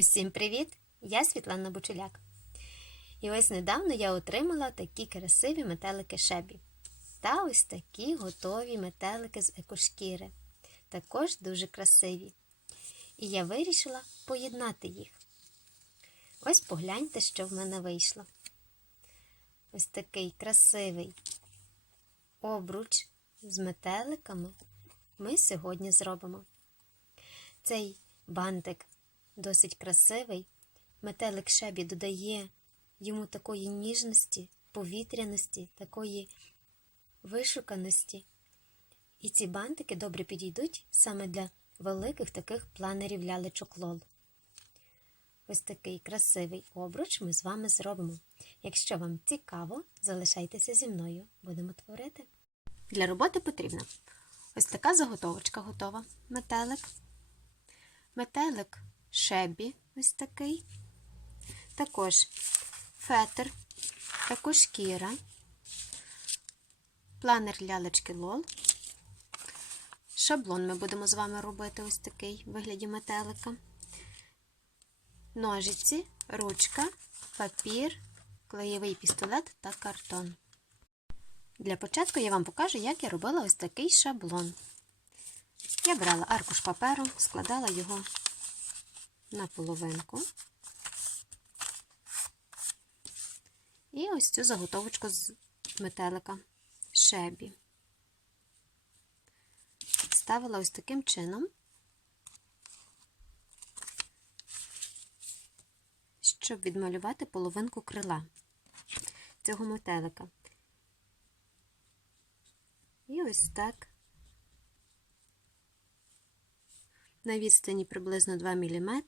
Усім привіт! Я Світлана Бучуляк. І ось недавно я отримала такі красиві метелики шебі. Та ось такі готові метелики з екошкіри. Також дуже красиві. І я вирішила поєднати їх. Ось погляньте, що в мене вийшло. Ось такий красивий обруч з метеликами ми сьогодні зробимо. Цей бантик досить красивий. Метелик шебі додає йому такої ніжності, повітряності, такої вишуканості. І ці бантики добре підійдуть саме для великих таких планерів лялечок лол. Ось такий красивий обруч ми з вами зробимо. Якщо вам цікаво, залишайтеся зі мною, будемо творити. Для роботи потрібна ось така заготовочка готова. Метелик. Метелик шебі, ось такий. Також фетр, також шкіра, планер лялечки лол. Шаблон ми будемо з вами робити ось такий в вигляді метелика. Ножиці, ручка, папір, клеєвий пістолет та картон. Для початку я вам покажу, як я робила ось такий шаблон. Я брала аркуш паперу, складала його на половинку. І ось цю заготовочку з метелика шебі. Ставила ось таким чином, щоб відмалювати половинку крила цього метелика. І ось так на відстані приблизно 2 мм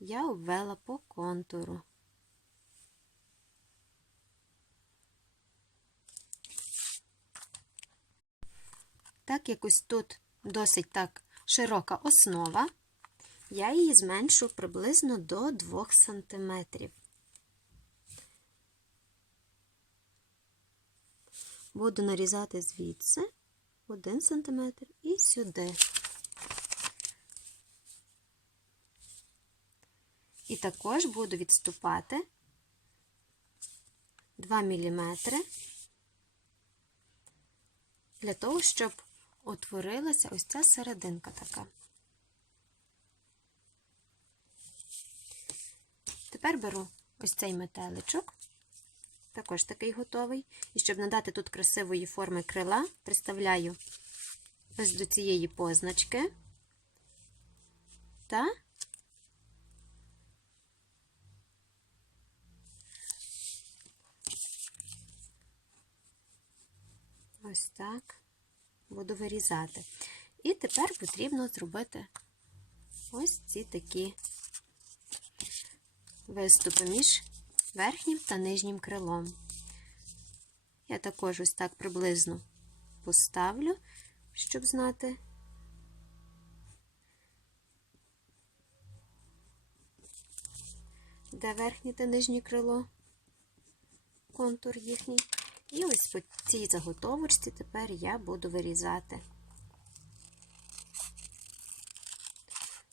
я обвела по контуру. Так як ось тут досить так широка основа, я її зменшу приблизно до 2 см. Буду нарізати звідси 1 см і сюди. І також буду відступати 2 мм для того, щоб утворилася ось ця серединка така. Тепер беру ось цей метеличок, також такий готовий. І щоб надати тут красивої форми крила, приставляю ось до цієї позначки та ось так буду вирізати. І тепер потрібно зробити ось ці такі виступи між верхнім та нижнім крилом. Я також ось так приблизно поставлю, щоб знати, де верхнє та нижнє крило, контур їхній. І ось по цій заготовочці тепер я буду вирізати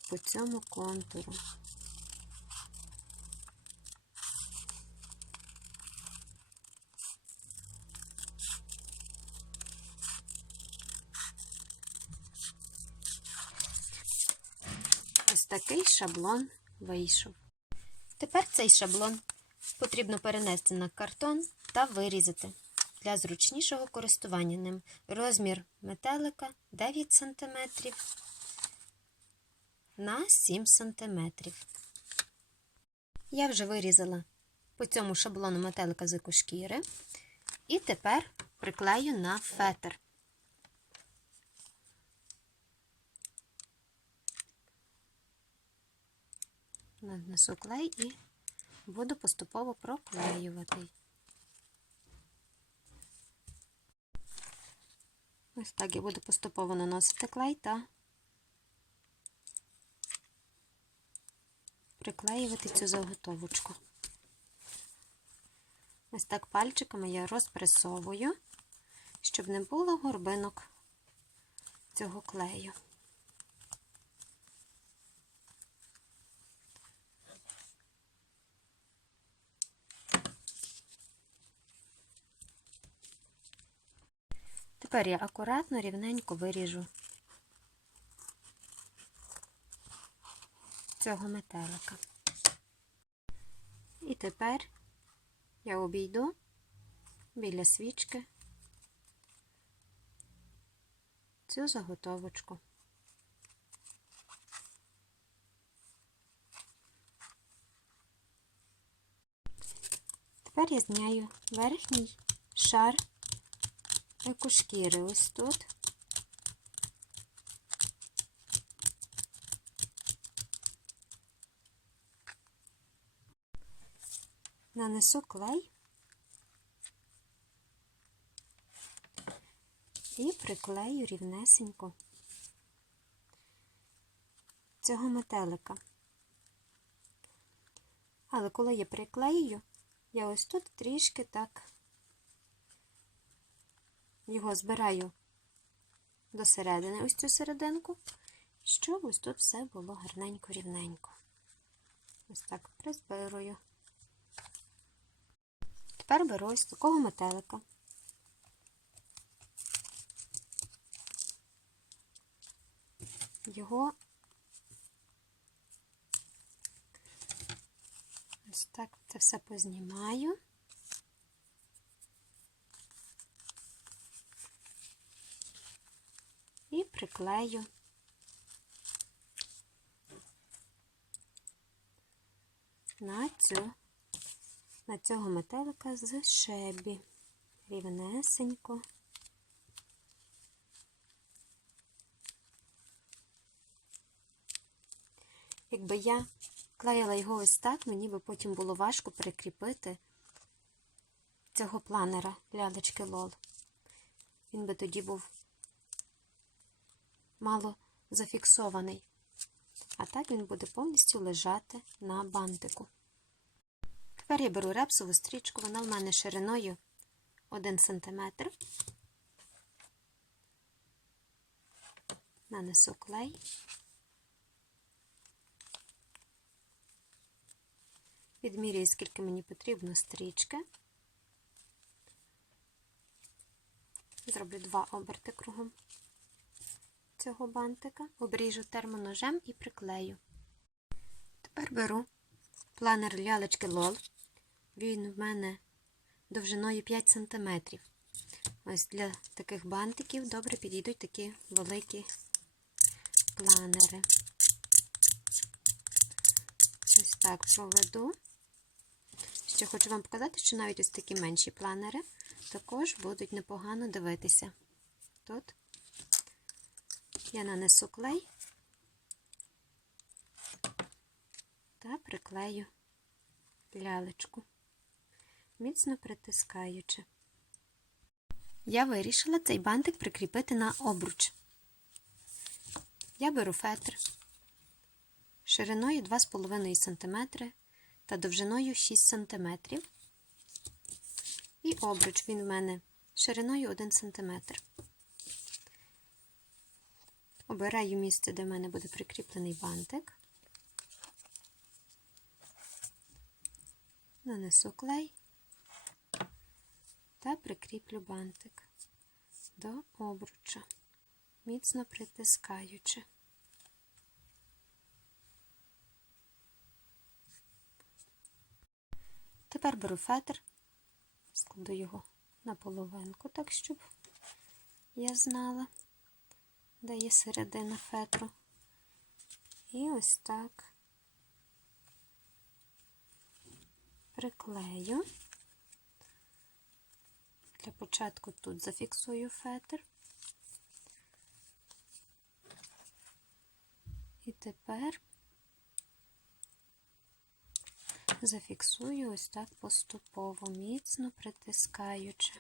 по цьому контуру. Ось такий шаблон вийшов. Тепер цей шаблон потрібно перенести на картон та вирізати для зручнішого користування ним. Розмір метелика 9 см на 7 см. Я вже вирізала по цьому шаблону метелика з екошкіри і тепер приклею на фетр. Нанесу клей і буду поступово проклеювати. Ось так я буду поступово наносити клей та приклеювати цю заготовочку. Ось так пальчиками я розпресовую, щоб не було горбинок цього клею. Тепер я акуратно, рівненько виріжу цього метелика. І тепер я обійду біля свічки цю заготовочку. Тепер я зняю верхній шар екошкіри ось тут. Нанесу клей і приклею рівнесенько цього метелика. Але коли я приклею, я ось тут трішки так його збираю до середини, ось цю серединку, щоб ось тут все було гарненько рівненько. Ось так призбирую. Тепер беру ось такого метелика. Його ось так це все познімаю. І приклею на цю на цього метелика з шебі. Рівнесенько. Якби я клеїла його ось так, мені би потім було важко прикріпити цього планера лялечки Лол. Він би тоді був мало зафіксований. А так він буде повністю лежати на бантику. Тепер я беру репсову стрічку, вона в мене шириною 1 см. Нанесу клей. Відмірюю, скільки мені потрібно стрічки. Зроблю два оберти кругом цього бантика, обріжу термоножем і приклею. Тепер беру планер лялечки Лол. Він в мене довжиною 5 см. Ось для таких бантиків добре підійдуть такі великі планери. Ось так проведу. Ще хочу вам показати, що навіть ось такі менші планери також будуть непогано дивитися. Тут я нанесу клей та приклею лялечку, міцно притискаючи. Я вирішила цей бантик прикріпити на обруч. Я беру фетр шириною 2,5 см та довжиною 6 см. І обруч він в мене шириною 1 см. Обираю місце, де в мене буде прикріплений бантик. Нанесу клей та прикріплю бантик до обруча, міцно притискаючи. Тепер беру фетр, складу його на половинку, так щоб я знала, де є середина фетру. І ось так приклею. Для початку тут зафіксую фетр. І тепер зафіксую ось так поступово, міцно притискаючи.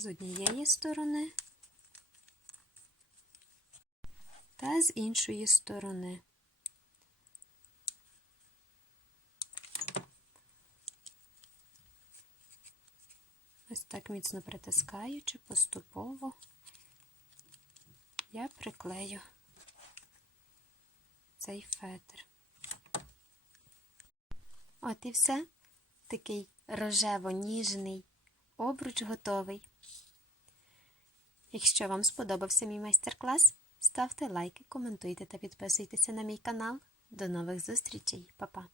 З однієї сторони та з іншої сторони. Ось так міцно притискаючи, поступово я приклею цей фетр. От і все. Такий рожево-ніжний обруч готовий. Якщо вам сподобався мій майстер-клас, ставте лайки, коментуйте та підписуйтеся на мій канал. До нових зустрічей, Па-па!